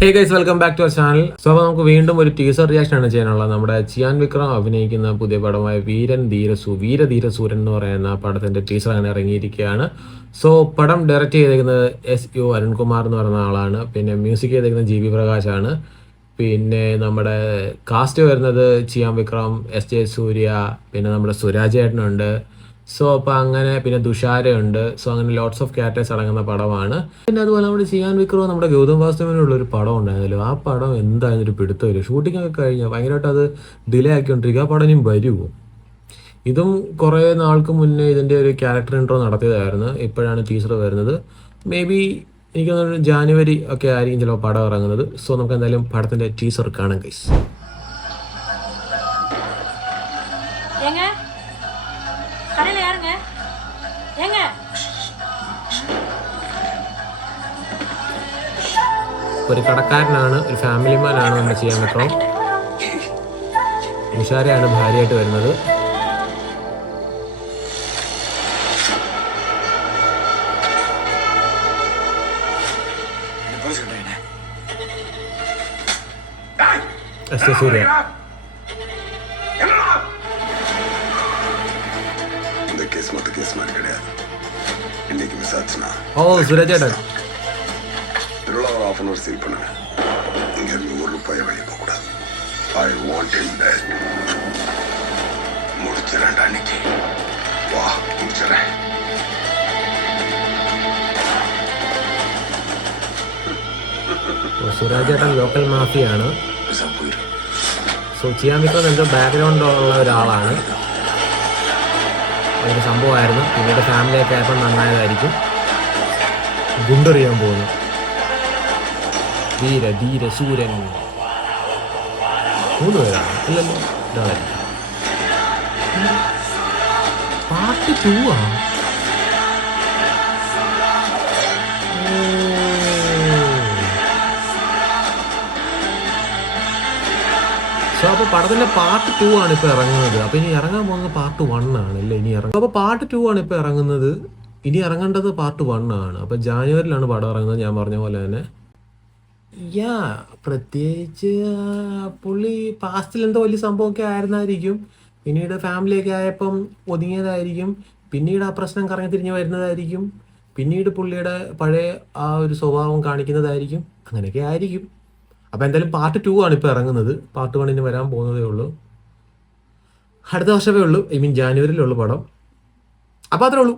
Hey guys, welcome back to our channel. So അപ്പോൾ നമുക്ക് വീണ്ടും ഒരു ടീസർ റിയാക്ഷൻ ആണ് ചെയ്യാനുള്ളത്. നമ്മുടെ ചിയാൻ വിക്രം അഭിനയിക്കുന്ന പുതിയ പടമായ വീരധീരസൂരൻ എന്ന് പറയുന്ന പടത്തിന്റെ ടീസർ അങ്ങനെ ഇറങ്ങിയിരിക്കുകയാണ്. സോ പടം ഡയറക്റ്റ് ചെയ്തേക്കുന്നത് SU അരുൺകുമാർ എന്ന് പറയുന്ന ആളാണ്. പിന്നെ മ്യൂസിക് ചെയ്തേക്കുന്നത് GB പ്രകാശാണ്. പിന്നെ നമ്മുടെ കാസ്റ്റ് വരുന്നത് ചിയാൻ വിക്രം, SJ സൂര്യ, പിന്നെ നമ്മുടെ സുരാജ് ഏട്ടനുണ്ട്. സോ അപ്പോൾ അങ്ങനെ പിന്നെ തുഷാരയുണ്ട്. സോ അങ്ങനെ ലോട്ട്സ് ഓഫ് ക്യാരക്ടേഴ്സ് അടങ്ങുന്ന പടമാണ്. പിന്നെ അതുപോലെ നമ്മുടെ ചിയാൻ വിക്രം നമ്മുടെ ഗൗതം വാസുദേവനുള്ള ഒരു പടം ഉണ്ടായിരുന്നല്ലോ, ആ പടം എന്തായാലും ഒരു പിടുത്തമില്ല. ഷൂട്ടിംഗ് ഒക്കെ കഴിഞ്ഞാൽ ഭയങ്കരമായിട്ട് അത് ഡിലേ ആക്കിക്കൊണ്ടിരിക്കുക. ആ പടം ഇനിയും വരുമോ? ഇതും കുറേ നാൾക്ക് മുന്നേ ഇതിൻ്റെ ഒരു ക്യാരക്ടർ ഇൻട്രോ നടത്തിയതായിരുന്നു. ഇപ്പോഴാണ് ടീസർ വരുന്നത്. മേ ബി എനിക്ക് തോന്നുന്നു ജാനുവരി ഒക്കെ ആയിരിക്കും ചിലപ്പോൾ പടം ഇറങ്ങുന്നത്. സോ നമുക്ക് എന്തായാലും പടത്തിൻ്റെ ടീസർ കാണാം ഗൈസ്. ஏங்க கடையில் யாருங்க ஏங்க ഒരു കടക്കാരനാണ്, ഒരു ഫാമിലി മാനാണ് നമ്മൾ ചെയ്യാൻ വിക്രം. തുഷാരയാണ് ഭാര്യയായിട്ട് വരുന്നത്. SJ സൂര്യ. ஓ சுரேஜ் ஏடன் திருவிழாவை ஆஃப் அன் அவர் சீல் பண்ணுங்க. இங்க இருந்து ₹1 வெளியே போக கூடாது. I want him dead. முடிச்சிடறேன்டா இன்னைக்கு. வா முடிச்சிடறேன். സുരാജ് ഏട്ടൻ ലോക്കൽ മാഫിയാണ്. സോ ചിയാൻ വിക്രം എന്തോ ബാക്ക്ഗ്രൗണ്ട് ഉള്ള ഒരാളാണ്. അതൊരു സംഭവമായിരുന്നു. പിന്നീട് ഫാമിലിയൊക്കെ ആയപ്പോൾ നന്നായതായിരിക്കും. ഗുണ്ടെറിയാൻ പോകുന്നു. ധീരസൂരൻ 3 പേരാണ് ഇല്ലല്ലോ, ഒരാളായിരിക്കും. പാർട്ട് 2 ആ. സോ അപ്പോൾ പടത്തിൻ്റെ പാർട്ട് 2 ആണ് ഇപ്പോൾ ഇറങ്ങുന്നത്. അപ്പോൾ ഇനി ഇറങ്ങാൻ പോകുന്നത് പാർട്ട് 1 ആണ് അല്ലേ ഇനി ഇറങ്ങും. അപ്പോൾ പാർട്ട് 2 ആണ് ഇപ്പോൾ ഇറങ്ങുന്നത്. ഇനി ഇറങ്ങേണ്ടത് പാർട്ട് 1 ആണ്. അപ്പോൾ ജാനുവരിയിലാണ് പടം ഇറങ്ങുന്നത്, ഞാൻ പറഞ്ഞ പോലെ തന്നെ. പ്രത്യേകിച്ച് പുള്ളി പാസ്റ്റിൽ എന്തോ വലിയ സംഭവമൊക്കെ ആയിരുന്നായിരിക്കും. പിന്നീട് ഫാമിലിയൊക്കെ ആയപ്പം ഒതുങ്ങിയതായിരിക്കും. പിന്നീട് ആ പ്രശ്നം കറങ്ങി തിരിഞ്ഞ് വരുന്നതായിരിക്കും. പിന്നീട് പുള്ളിയുടെ പഴയ ആ ഒരു സ്വഭാവം കാണിക്കുന്നതായിരിക്കും. അങ്ങനെയൊക്കെ ആയിരിക്കും. അപ്പോൾ എന്തായാലും പാർട്ട് 2 ആണ് ഇപ്പോൾ ഇറങ്ങുന്നത്. പാർട്ട് 1 വരാൻ പോകുന്നതേ ഉള്ളൂ. അടുത്ത വർഷമേ ഉള്ളൂ, ഐ മീൻ ജാനുവരിയിലുള്ളൂ പടം. അപ്പോൾ അത്രേ ഉള്ളൂ.